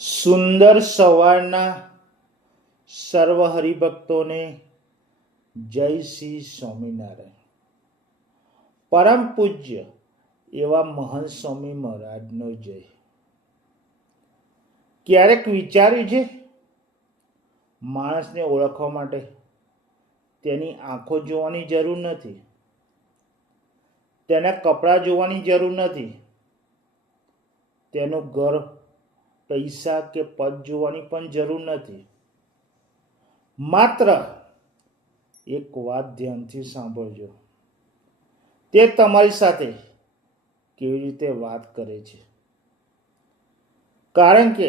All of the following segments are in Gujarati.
સુંદર સવારના સર્વ હરિભક્તોને જય શ્રી સ્વામિનારાયણ. પરમ પૂજ્ય એવા મહંત સ્વામી મહારાજનો જય. ક્યારેક વિચાર્યું છે માણસને ઓળખવા માટે તેની આંખો જોવાની જરૂર નથી, તેના કપડાં જોવાની જરૂર નથી, તેનું ઘર, પૈસા કે પદ જોવાની પણ જરૂર નથી. માત્ર એક વાત ધ્યાનથી સાંભળજો, તે તમારી સાથે કેવી રીતે વાત કરે છે. કારણ કે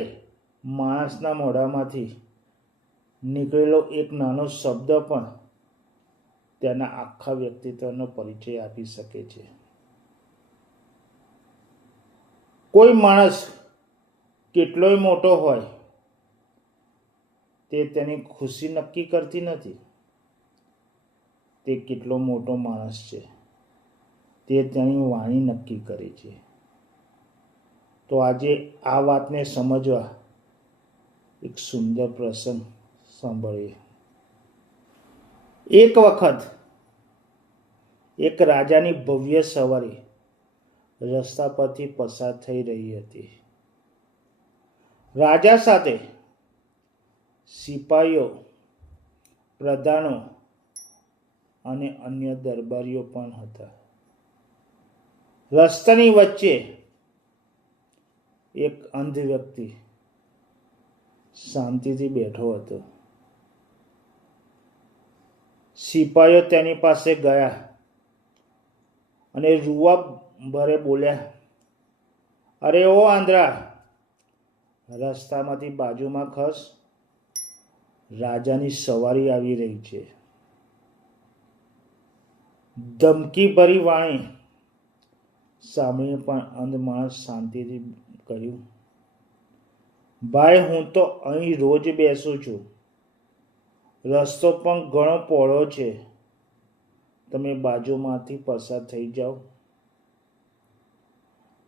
માણસના મોઢામાંથી નીકળેલો એક નાનો શબ્દ પણ તેના આખા વ્યક્તિત્વનો પરિચય આપી શકે છે. કોઈ માણસ કેટલોય મોટો હોય તે તેની ખુશી નક્કી કરતી નથી. તે કેટલો મોટો માણસ છે તે તેની વાણી નક્કી કરે છે. તો આજે આ વાતને સમજવા એક સુંદર પ્રસંગ સાંભળીએ. એક વખત એક રાજાની ભવ્ય સવારી રસ્તા પરથી પસાર થઈ રહી હતી. રાજા સાથે સિપાહીઓ, પ્રધાનો અને અન્ય દરબારીઓ પણ હતા. રસ્તાની વચ્ચે એક અંધ વ્યક્તિ શાંતિથી બેઠો હતો. સિપાહીઓ તેની પાસે ગયા અને રૂઆબ ભરે બોલ્યા, અરે ઓ આંધળા, રસ્તામાંથી બાજુમાં ખસ, રાજાની સવારી આવી રહી છે. ધમકી ભરી વાણી સાંભળીને પણ અંધ માણસ શાંતિથી કહ્યું, ભાઈ, હું તો અહીં રોજ બેસું છું, રસ્તો પણ ઘણો પહોળો છે, તમે બાજુમાંથી પસાર થઈ જાઓ.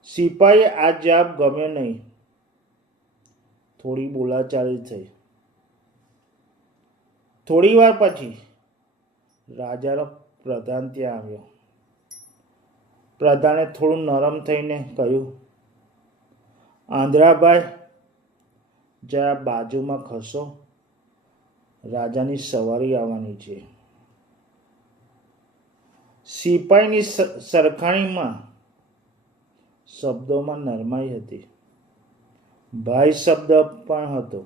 સિપાહીએ આ જવાબ ગમ્યો નહીં. થોડી બોલાચાલી થઈ. થોડી વાર પછી રાજાનો પ્રધાન ત્યાં આવ્યો. પ્રધાને થોડું નરમ થઈને કહ્યું, આંધળાભાઈ, જરા બાજુમાં ખસો, રાજાની સવારી આવવાની છે. સિપાહીની સરખામણીમાં શબ્દોમાં નરમાઈ હતી, ભાઈ શબ્દ પણ હતો,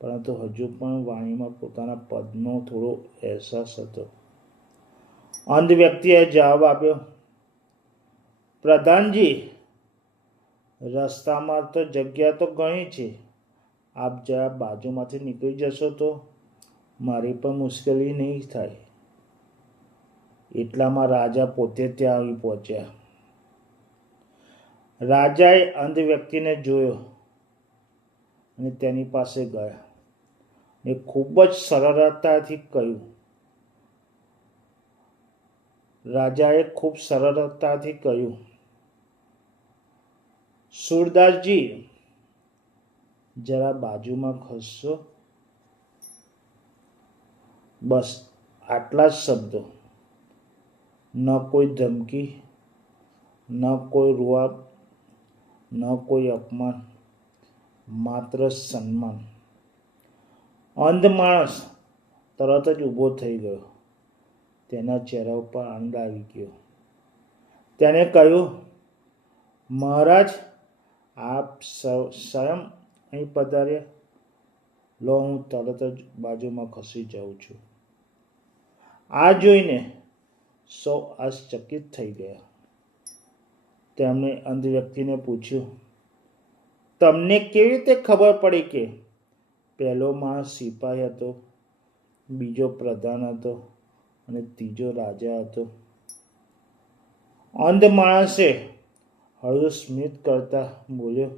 પરંતુ હજુ પણ વાણીમાં પોતાના પદનો થોડો અહેસાસ હતો. અંધ વ્યક્તિએ જવાબ આપ્યો, પ્રધાનજી, રસ્તામાં તો જગ્યા તો ઘણી છે, આપ જરા બાજુમાંથી નીકળી જશો તો મારી પણ મુશ્કેલી નહીં થાય. એટલામાં રાજા પોતે ત્યાં આવી પહોંચ્યા. રાજાએ અંધ વ્યક્તિને જોયો અને તેની પાસે ગયા અને ખૂબ જ સરળતાથી કહ્યું. રાજાએ ખૂબ સરળતાથી કહ્યું, સુરદાસજી, જરા બાજુમાં ખસશો. બસ આટલા જ શબ્દો. ન કોઈ ધમકી, ન કોઈ રૂઆબ, ન કોઈ અપમાન, માત્ર સન્માન. અંધ માણસ તરત જ ઊભો થઈ ગયો. તેના ચહેરા ઉપર આનંદ આવી ગયો. તેણે કહ્યું, મહારાજ, આપ સ્વયં અહીં પધાર્યા, લો, હું તરત જ બાજુમાં ખસી જાઉં છું. આ જોઈને સૌ આશ્ચર્યચકિત થઈ ગયા. તેમણે અંધ વ્યક્તિને પૂછ્યું, તમને કેવી રીતે ખબર પડી કે પહેલો માણસ સિપાહી હતો, બીજો પ્રધાન હતો અને ત્રીજો રાજા હતો? અંધ માણસે હળવું સ્મિત કરતા બોલ્યો,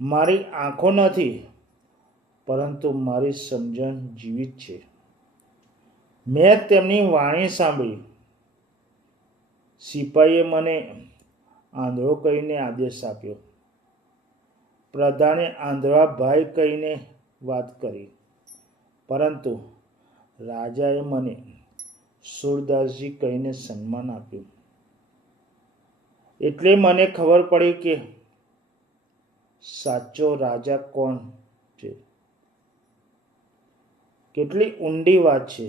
મારી આંખો નથી, પરંતુ મારી સમજણ જીવિત છે. મેં તેમની વાણી સાંભળી. સિપાહીએ મને આંધળો કહીને આદેશ આપ્યો. પ્રધાને આંધળા ભાઈ કહીને વાત કરી, પરંતુ રાજાએ મને સૂરદાસજી કહીને સન્માન આપ્યું. એટલે મને ખબર પડી કે સાચો રાજા કોણ છે. કેટલી ઊંડી વાત છે.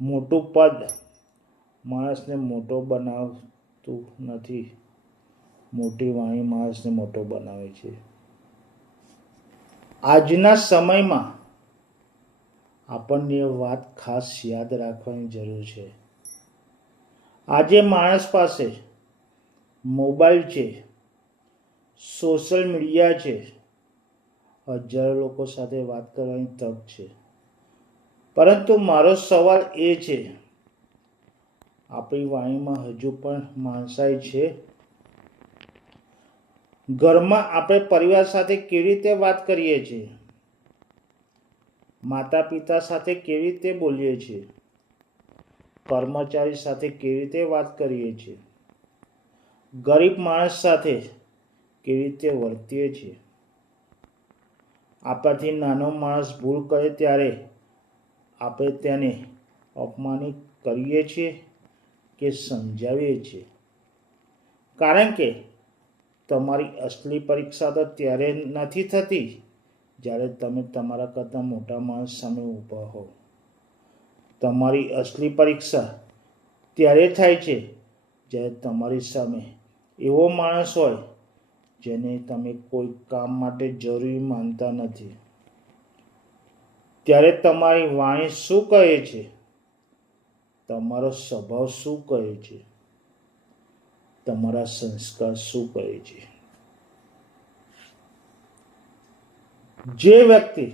મોટું પદ માણસને મોટો બનાવતું નથી, મોટી વાણી માણસને મોટો બનાવે છે. આજના સમયમાં આપણને એ વાત ખાસ યાદ રાખવાની જરૂર છે. આજે માણસ પાસે મોબાઈલ છે, સોશિયલ મીડિયા છે, હજારો લોકો સાથે વાત કરવાની તક છે. પરંતુ મારો સવાલ એ છે, આપણી વાણીમાં હજુ પણ માણસાઈ છે? ઘરમાં આપણે પરિવાર સાથે કેવી રીતે વાત કરીએ છીએ? માતા પિતા સાથે કેવી રીતે બોલીએ છીએ? કર્મચારી સાથે કેવી રીતે વાત કરીએ છીએ? ગરીબ માણસ સાથે કેવી રીતે વર્તીએ છીએ? આપણાથી નાનો માણસ ભૂલ કરે ત્યારે આપણે તેને અપમાનિત કરીએ છીએ કે સમજાવીએ છીએ? કારણ કે તમારી અસલી પરીક્ષા તો ત્યારે નથી થતી જ્યારે તમે તમારા કરતાં મોટા માણસ સામે ઊભા હો. તમારી અસલી પરીક્ષા ત્યારે થાય છે જ્યારે તમારી સામે એવો માણસ હોય જેને તમે કોઈ કામ માટે જરૂરી માનતા નથી. ત્યારે તમારી વાણી શું કહે છે? તમારો સ્વભાવ શું કહે છે? તમારા સંસ્કાર શું કહે છે? જે વ્યક્તિ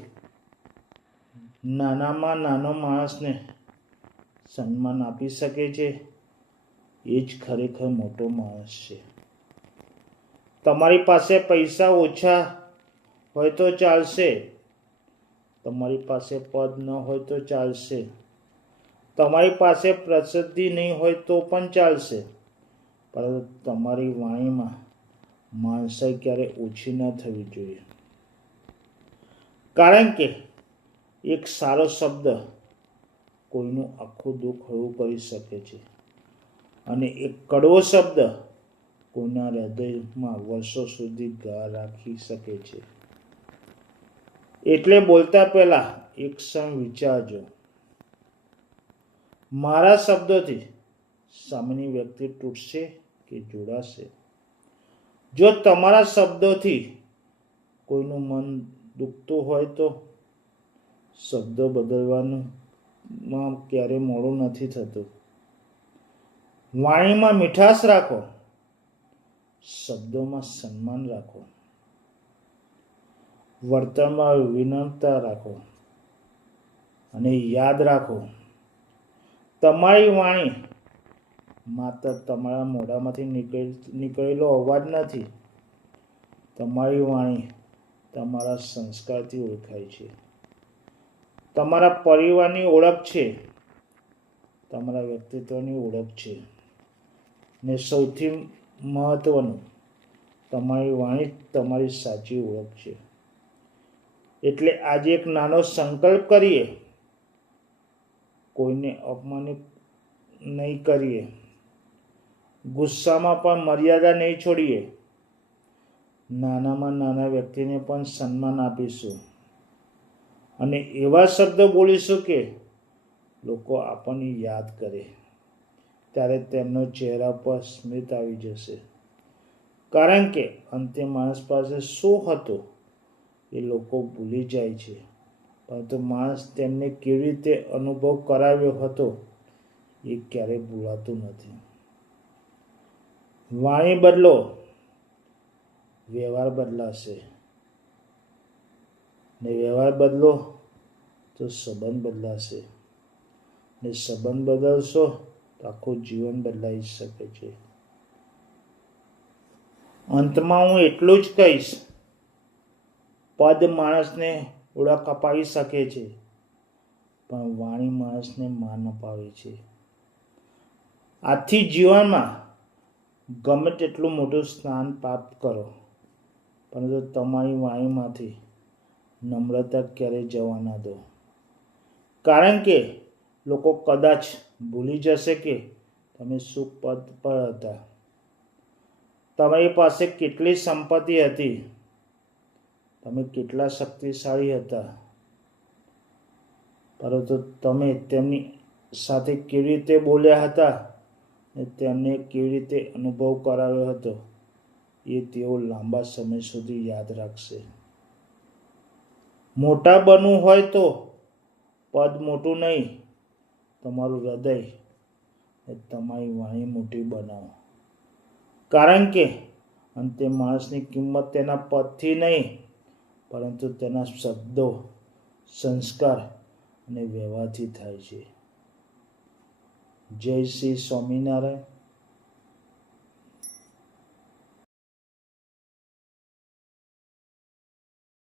નાનામાં નાનો માણસને સન્માન આપી શકે છે એ જ ખરેખર મોટો માણસ છે. તમારી પાસે પૈસા ઓછા હોય તો ચાલશે, તમારી પાસે પદ ન હોય તો ચાલશે, તમારી પાસે પ્રસિદ્ધિ નહીં હોય તો પણ ચાલશે, પરંતુ તમારી વાણીમાં માણસાઈ ક્યારે ઓછી ન થવી જોઈએ. કારણ કે એક સારો શબ્દ કોઈનું આખું દુઃખ હળવું કરી શકે છે અને એક કડવો શબ્દ કોઈના હૃદયમાં વર્ષો સુધી ઘા રાખી શકે છે. એટલે બોલતા પહેલા એક ક્ષણ વિચારજો, મારા શબ્દોથી સામેની વ્યક્તિ તૂટશે કે જોડાશે? જો તમારા શબ્દોથી કોઈનું મન દુખતું હોય તો શબ્દો બદલવાનું ક્યારે મોડું નથી થતું. વાણીમાં મીઠાશ રાખો, શબ્દોમાં સન્માન રાખો, વર્તનમાં વિનમ્રતા રાખો અને યાદ રાખો, તમારી વાણી માત્ર તમારા મોઢામાંથી નીકળેલો અવાજ નથી. તમારી વાણી તમારા સંસ્કારથી ઓળખાય છે, તમારા પરિવારની ઓળખ છે, તમારા વ્યક્તિત્વની ઓળખ છે ને સૌથી મહત્વનું, તમારી વાણી તમારી સાચી ઓળખ છે. એટલે આજે એક નાનો સંકલ્પ કરીએ, કોઈને અપમાનિત નહીં કરીએ, ગુસ્સામાં પણ મર્યાદા નહીં છોડીએ, નાનામાં નાના વ્યક્તિને પણ સન્માન આપીશું અને એવા શબ્દો બોલીશું કે લોકો આપણને યાદ કરે ત્યારે તેમનો ચહેરા પર સ્મિત આવી જશે. કારણ કે અંતે માણસ પાસે શું હતું એ લોકો ભૂલી જાય છે, પરંતુ માણસ તેમને કેવી રીતે અનુભવ કરાવ્યો હતો એ ક્યારેય ભૂલાતું નથી. વાણી બદલો, વ્યવહાર બદલાશે ને વ્યવહાર બદલો તો સંબંધ બદલાશે ને સંબંધ બદલશો તો આખું જીવન બદલાઈ શકે છે. અંતમાં હું એટલું જ કહીશ, પદ માણસને ઓળખ અપાવી શકે છે પણ વાણી માણસને માન અપાવે છે. આથી જીવનમાં ગમે તેટલું મોટું સ્નાન પ્રાપ્ત કરો, પરંતુ તમારી વાણીમાંથી નમ્રતા ક્યારેય જવા ના દો, કારણ કે લોકો કદાચ ભૂલી જશે કે તમે શું પદ પર હતા. તમારી પાસે કેટલી સંપત્તિ હતી, તમે કેટલા શક્તિશાળી હતા, પરંતુ તમે તેમની સાથે કેવી રીતે બોલ્યા હતા અને તેમને કેવી રીતે અનુભવ કરાવ્યો હતો એ તેઓ લાંબા સમય સુધી યાદ રાખશે. મોટા બનવું હોય તો પદ મોટું નહીં, તમારું હૃદય અને તમારી વાણી મોટી બનાવો, કારણ કે અંતે માણસની કિંમત તેના પદથી નહીં, પરંતુ તેના શબ્દો, સંસ્કાર અને વ્યવહારથી થાય છે. જય શ્રી સ્વામિનારાયણ.